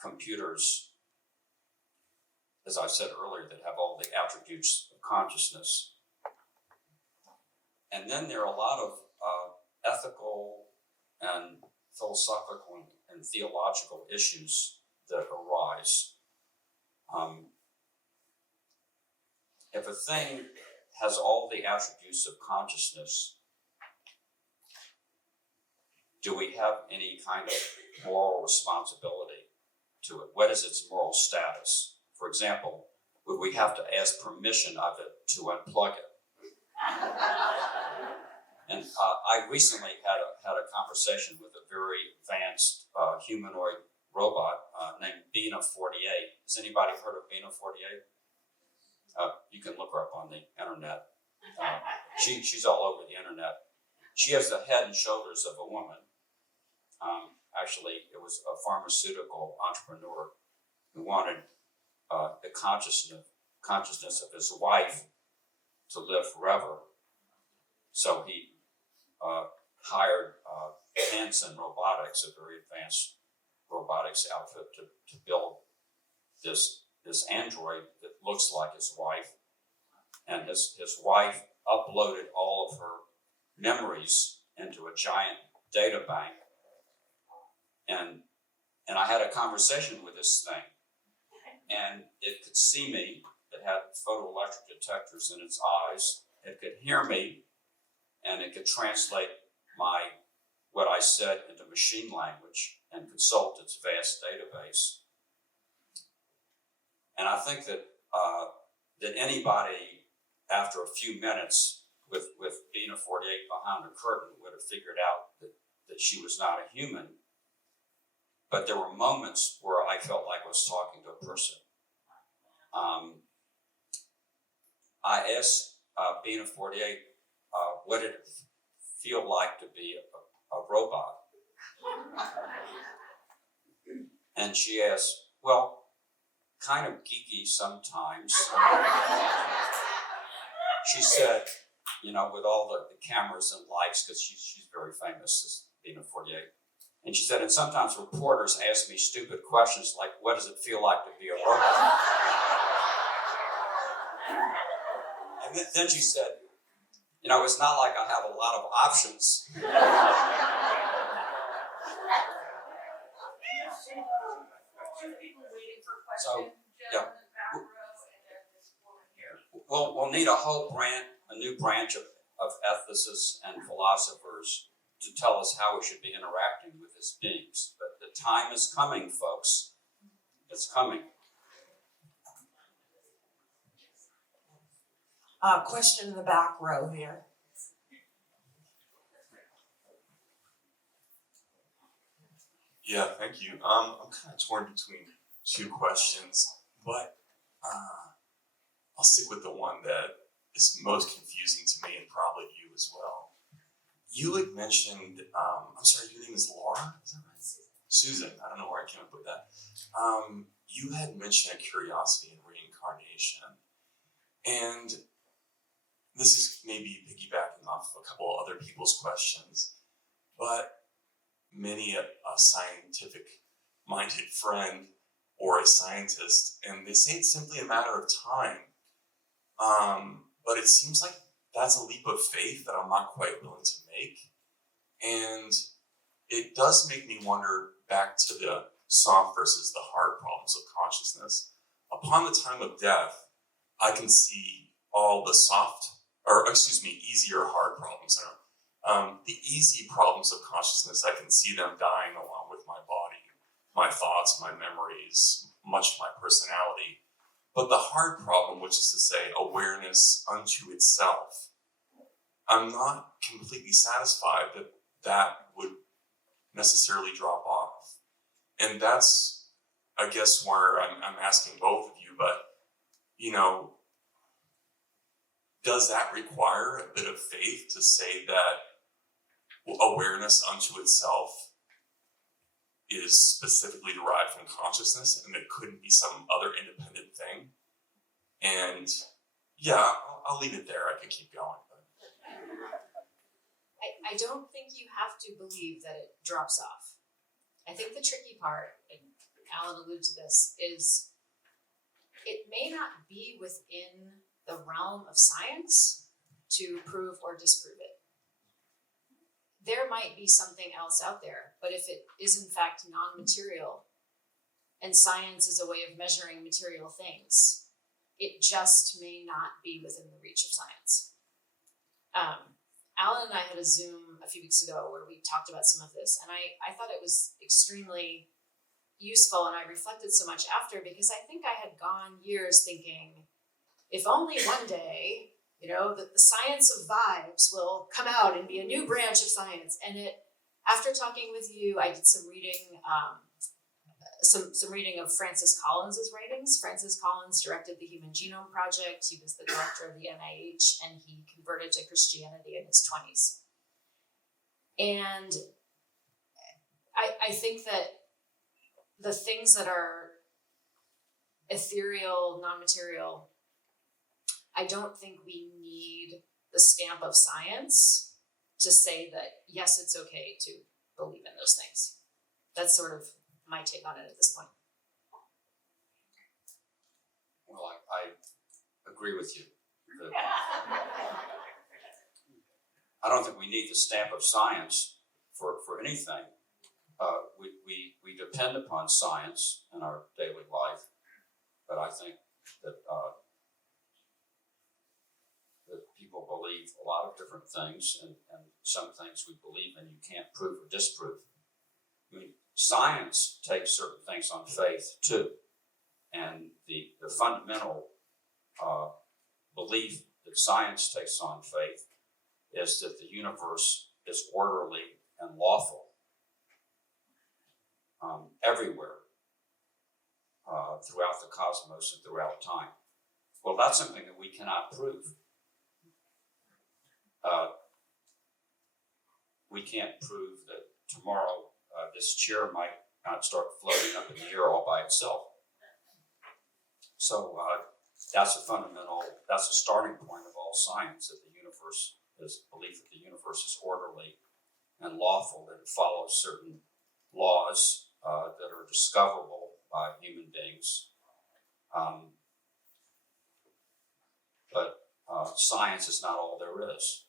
computers, as I said earlier, that have all the attributes of consciousness. And then there are a lot of ethical and philosophical and theological issues that arise. If a thing has all the attributes of consciousness, do we have any kind of moral responsibility to it? What is its moral status? For example, would we have to ask permission of it to unplug it? And I recently had a conversation with a very advanced humanoid robot named Bina 48. Has anybody heard of Bina 48? You can look her up on the internet. She's all over the internet. She has the head and shoulders of a woman. Actually, it was a pharmaceutical entrepreneur who wanted the consciousness of his wife to live forever. So he hired Hanson Robotics, a very advanced robotics outfit, to build this android that looks like his wife. And his wife uploaded all of her memories into a giant data bank. And I had a conversation with this thing. And it could see me. It had photoelectric detectors in its eyes. It could hear me. And it could translate what I said into machine language and consult its vast database. And I think that anybody, after a few minutes with Bina 48 behind the curtain, would have figured out that she was not a human. But there were moments where I felt like I was talking to a person. I asked Bina 48, what did it feel like to be a robot? And she asked, well, kind of geeky sometimes. She said, with all the cameras and lights, because she's very famous, this Bina 48. And she said, and sometimes reporters ask me stupid questions like, what does it feel like to be a robot? And then she said, it's not like I have a lot of options. So, yeah. We'll need a new branch of ethicists and philosophers to tell us how we should be interacting with these beings. But the time is coming, folks. It's coming. Question in the back row here. Yeah, thank you. I'm kind of torn between two questions, but I'll stick with the one that is most confusing to me and probably you as well. You had mentioned, I'm sorry, your name is Laura, is that right? Susan, I don't know where I came up with that. You had mentioned a curiosity in reincarnation, and this is maybe piggybacking off of a couple of other people's questions, but many a scientific-minded friend or a scientist, and they say it's simply a matter of time. But it seems like that's a leap of faith that I'm not quite willing to make. And it does make me wonder back to the soft versus the hard problems of consciousness. Upon the time of death, I can see all the easy or hard problems. The easy problems of consciousness, I can see them dying along with my body, my thoughts, my memories, much of my personality. But the hard problem, which is to say awareness unto itself, I'm not completely satisfied that would necessarily drop off. And that's I guess where I'm asking both of you, but you know, does that require a bit of faith to say that awareness unto itself is specifically derived from consciousness and it couldn't be some other independent thing? And yeah, I'll leave it there. I could keep going. But. I don't think you have to believe that it drops off. I think the tricky part, and Alan alluded to this, is it may not be within the realm of science to prove or disprove it. There might be something else out there, but if it is in fact non-material, and science is a way of measuring material things, it just may not be within the reach of science. Alan and I had a Zoom a few weeks ago where we talked about some of this, and I thought it was extremely useful, and I reflected so much after, because I think I had gone years thinking, if only one day, you know, that the science of vibes will come out and be a new branch of science. And after talking with you, I did some reading, some reading of Francis Collins's writings. Francis Collins directed the Human Genome Project. He was the director of the NIH, and he converted to Christianity in his 20s. And I think that the things that are ethereal, non-material, I don't think we need the stamp of science to say that, yes, it's okay to believe in those things. That's sort of my take on it at this point. Well, I agree with you. I don't think we need the stamp of science for anything. We depend upon science in our daily life, but I think that that people believe a lot of different things, and some things we believe in you can't prove or disprove. I mean, science takes certain things on faith too, and the fundamental belief that science takes on faith is that the universe is orderly and lawful everywhere throughout the cosmos and throughout time. Well, that's something that we cannot prove. We can't prove that tomorrow this chair might not start floating up in the air all by itself. So that's a starting point of all science, that the universe is belief that the universe is orderly and lawful, that it follows certain laws that are discoverable by human beings. But science is not all there is.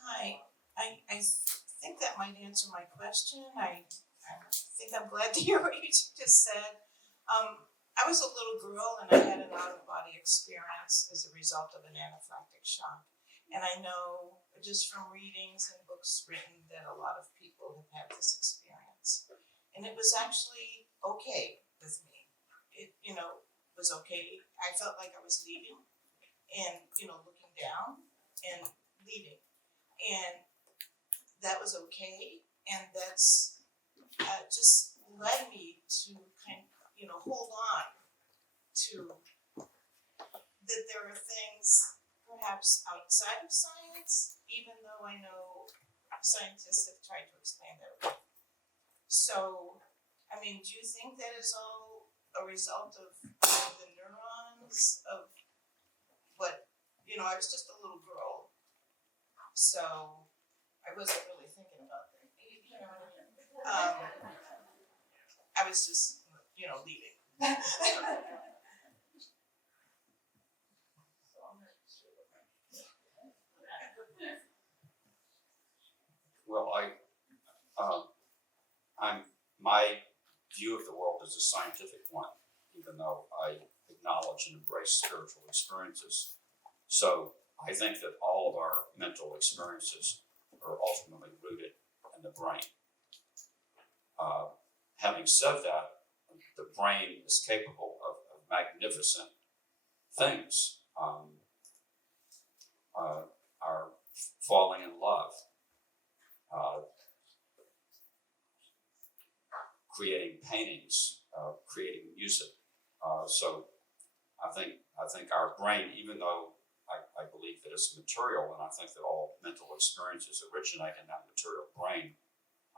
Hi, I think that might answer my question. I think I'm glad to hear what you just said. I was a little girl and I had an out-of-body experience as a result of an anaphylactic shock. And I know just from readings and books written that a lot of people have had this experience. And it was actually okay with me. It, was okay. I felt like I was leaving and, looking down and leaving. And that was okay. And that's just led me to kind of, hold on to that there are things perhaps outside of science, even though I know scientists have tried to explain that away. So, do you think that is all a result of the neurons of what, I was just a little girl, so I wasn't really thinking about that. I was just, leaving. Well, my view of the world is a scientific one, even though I acknowledge and embrace spiritual experiences. So I think that all of our mental experiences are ultimately rooted in the brain. Having said that, the brain is capable of magnificent things. Our falling in love, creating paintings, creating music. So I think our brain, even though I believe that it's material, and I think that all mental experiences originate in that material brain,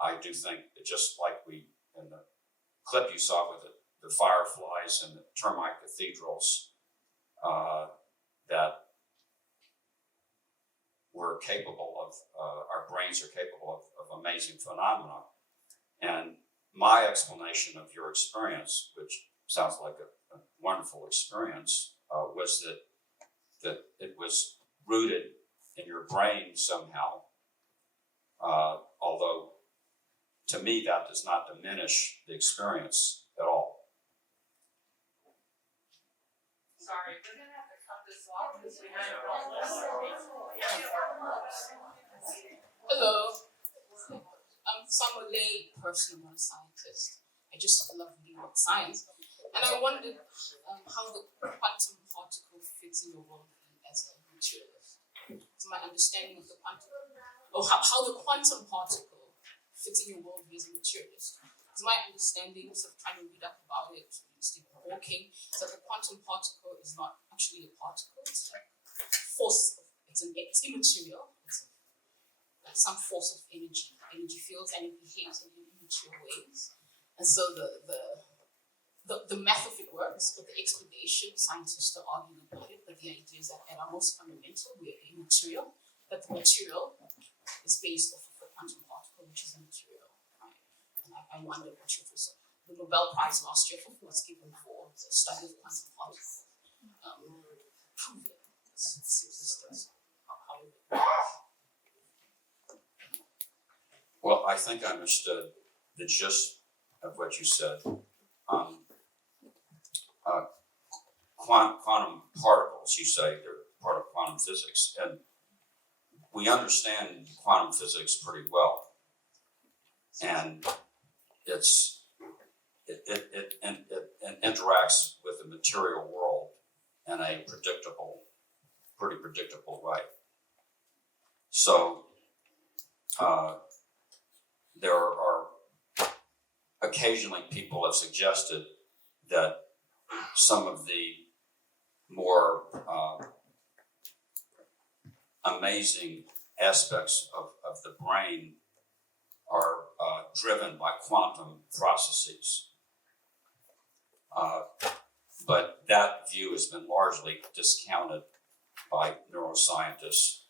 I do think that just like we, in the clip you saw with the fireflies and the termite cathedrals, that we're capable of, our brains are capable of amazing phenomena. And my explanation of your experience, which sounds like a wonderful experience, was that it was rooted in your brain somehow, although to me that does not diminish the experience at all. Sorry, we're gonna have to cut this off because we have Hello, so I'm a lay person, I'm not a scientist. I just love reading about science. And I wondered how the quantum particle fits in your worldview as a materialist. It's my understanding of the quantum, or how the quantum particle fits in your worldview as a materialist. It's my understanding, sort of trying to read up about it, Stephen Hawking, is that the quantum particle is not actually a particle, it's like force, it's immaterial, it's like some force of energy fields, and it behaves in immaterial ways. And so the math of it works, but the explanation, scientists are arguing about it, but the idea is that at our most fundamental, we are immaterial, but the material is based off of the quantum particle, which is immaterial, right? And I wonder what your thoughts are. The Nobel Prize last year was given for the study of quantum particles, proving its existence. Well, I think I understood the gist of what you said. Quantum particles, you say, they're part of quantum physics, and we understand quantum physics pretty well, and it interacts with the material world in a pretty predictable way. So there are occasionally people have suggested that some of the more amazing aspects of the brain are driven by quantum processes. But that view has been largely discounted by neuroscientists.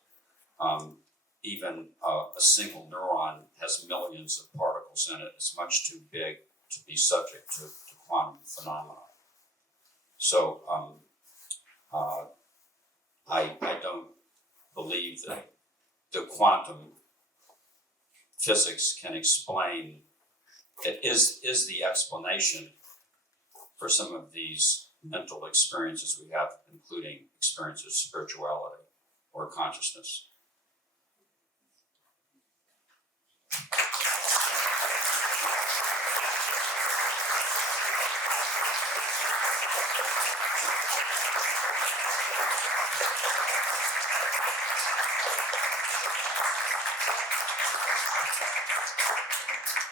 Even a single neuron has millions of particles in it. It's much too big to be subject to quantum phenomena. So I don't believe that the quantum physics can explain, it is the explanation for some of these mental experiences we have, including experiences of spirituality or consciousness.